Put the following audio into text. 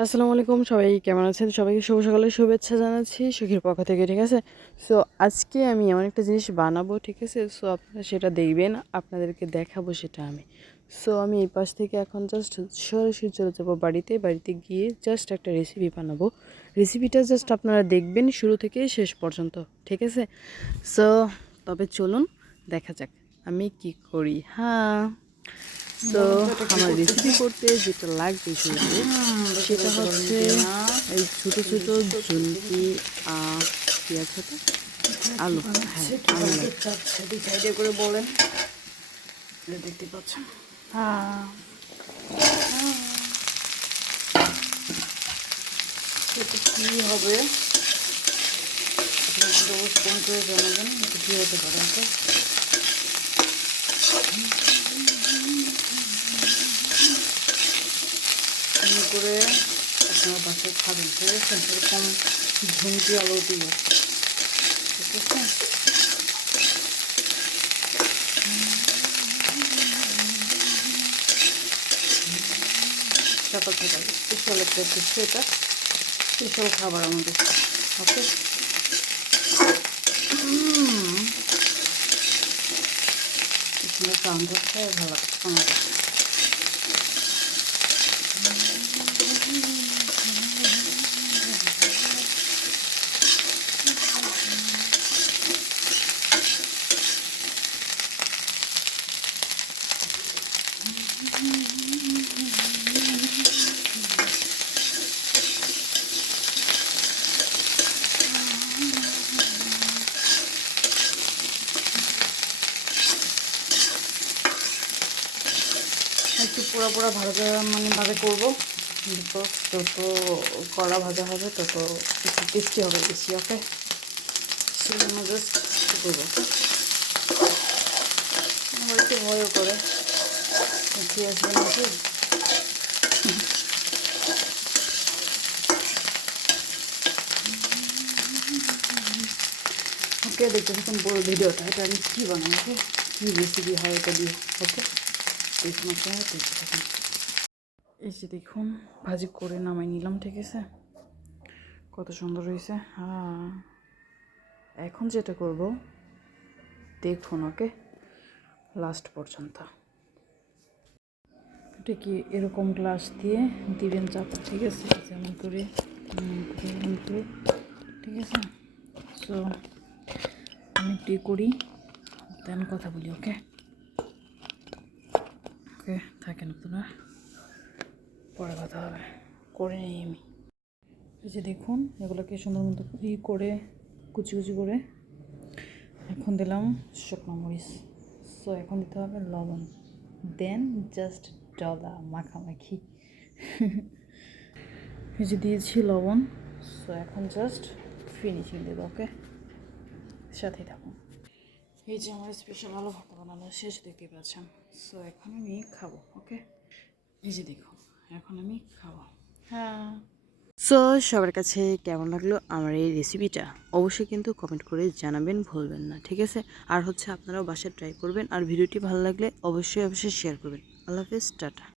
আসসালামু আলাইকুম, সবাই কেমন আছেন? সবাইকে শুভ সকালের শুভেচ্ছা জানাচ্ছি সুখীর পক্ষ থেকে, ঠিক আছে? সো আজকে আমি এমন একটা জিনিস বানাবো, ঠিক আছে? সো আপনারা সেটা দেখবেন, আপনাদেরকে দেখাবো সেটা আমি। সো আমি এই পাশ থেকে এখন জাস্ট সরাসরি চলে যাবো বাড়িতে গিয়ে জাস্ট একটা রেসিপি বানাবো। রেসিপিটা জাস্ট আপনারা দেখবেন শুরু থেকে শেষ পর্যন্ত, ঠিক আছে? সো তবে চলুন দেখা যাক আমি কি করি। হ্যাঁ, সো আমার রেসিপি করতে যেটা লাগবে শুরুতে সেটা হচ্ছে এই ছোটো ছোটো ঝুনকি, কী আছে তো, আলু। হ্যাঁ, আলু লাগবে। সাইডে করে বলেন, দেখতে পাচ্ছেন। হ্যাঁ, সেটা কী হবে কম করে জানাবেন, একটু কী হতে পারে। কম করে আপনার বাসায় খাবেন, ঠিক আছে? এরকম ঝুঁকি আলু দিয়ে, ঠিক আছে? সকাল সকাল স্পেশাল একটা কিছু, এটা স্পেশাল খাবার আমাদের। ওকে, সুন্দর সাউন্ড হচ্ছে, ভালো লাগছে আমার কাছে। একটু পোড়া পোড়া ভাজা ভাজা করবো, বিকজ যত কড়া ভাজা হবে তত একটু টেস্টি হবে বেশি। ওকে, সেই জন্য জাস্ট করবো। আমার একটু ভয়ও করে ঠিক আসবে নাকি। ওকে, দেখতে থাকুন পুরো ভিডিওটা। এটা আমি কী বানাই, ওকে, কী রেসিপি হয় এটা দিয়ে। ওকে, দেখুন আপনারা, দেখতে থাকুন। এই যে দেখুন, ভাজি করে নামাই নিলাম, ঠিক আছে? কত সুন্দর হয়েছে। হ্যাঁ, এখন যেটা করব দেখুন, ওকে, লাস্ট পর্যন্ত। এটা কি এরকম গ্লাস দিয়ে দিবেন চাপা, ঠিক আছে? যেমন করে এমন করে, ঠিক আছে? সো আমি একটু করি, দেন কথা বলি। ওকে ওকে, থাকেন আপনারা, পরে কথা হবে। করে নিই আমি। এই যে দেখুন, এগুলোকে সুন্দর মতো করে কুচি কুচি করে এখন দিলাম শুকনো মরিচ। সো এখন দিতে হবে লবণ, দেন জাস্ট ডলা মাখামাখি। এই যে দিয়েছি লবণ। সো এখন জাস্ট ফিনিশিং দেবো। ওকে, সাথেই থাকুন। এই যে আমার স্পেশাল আলু ভর্তা বানানো শেষ, দেখতে পাচ্ছেন। সো এখন আমি খাবো। ওকে, এই যে দেখুন, এখন আমি খাবো। হ্যাঁ, সো সবার কাছে কেমন লাগলো আমার এই রেসিপিটা অবশ্যই কিন্তু কমেন্ট করে জানাবেন, ভুলবেন না, ঠিক আছে? আর হচ্ছে আপনারাও বাসায় ট্রাই করবেন, আর ভিডিওটি ভালো লাগলে অবশ্যই শেয়ার করবেন। আল্লাহ হাফেজ, টাটা।